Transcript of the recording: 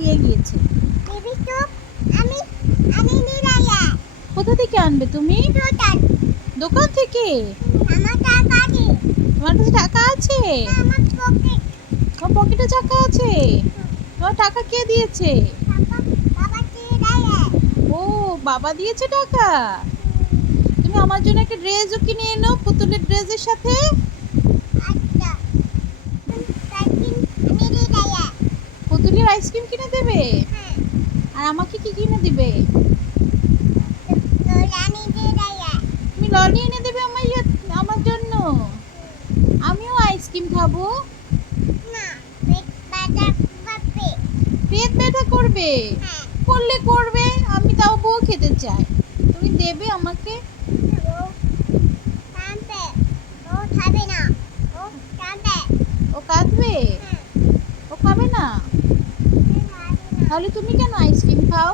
নিয়ে গিয়েছে। কোথা থেকে আনবে তুমি? দোকান। থেকে? তোমার কাছে টাকা আছে? আমার তোমার পকেটে টাকা আছে? তোমার টাকা কে দিয়েছে? ও বাবা দিয়েছে টাকা? তুমি আমার জন্য একটা ড্রেসও কিনে এনো পুতুলের ড্রেসের সাথে? পুতুলের আইসক্রিম কিনে দেবে? আর আমাকে কি কিনে দিবে? তুমি ললি এনে দেবে আমার ইয়ে- আমার জন্য। আমিও আইসক্রিম খাব। পেট ব্যথা করবে? করলে করবে, আমি তাও বউ খেতে চাই। তুমি দেবে আমাকে? খাবে না ও কাঁদবে ও কাঁদবে হ্যাঁ ও খাবে না খাবে না তাহলে তুমি কেন আইসক্রিম খাও?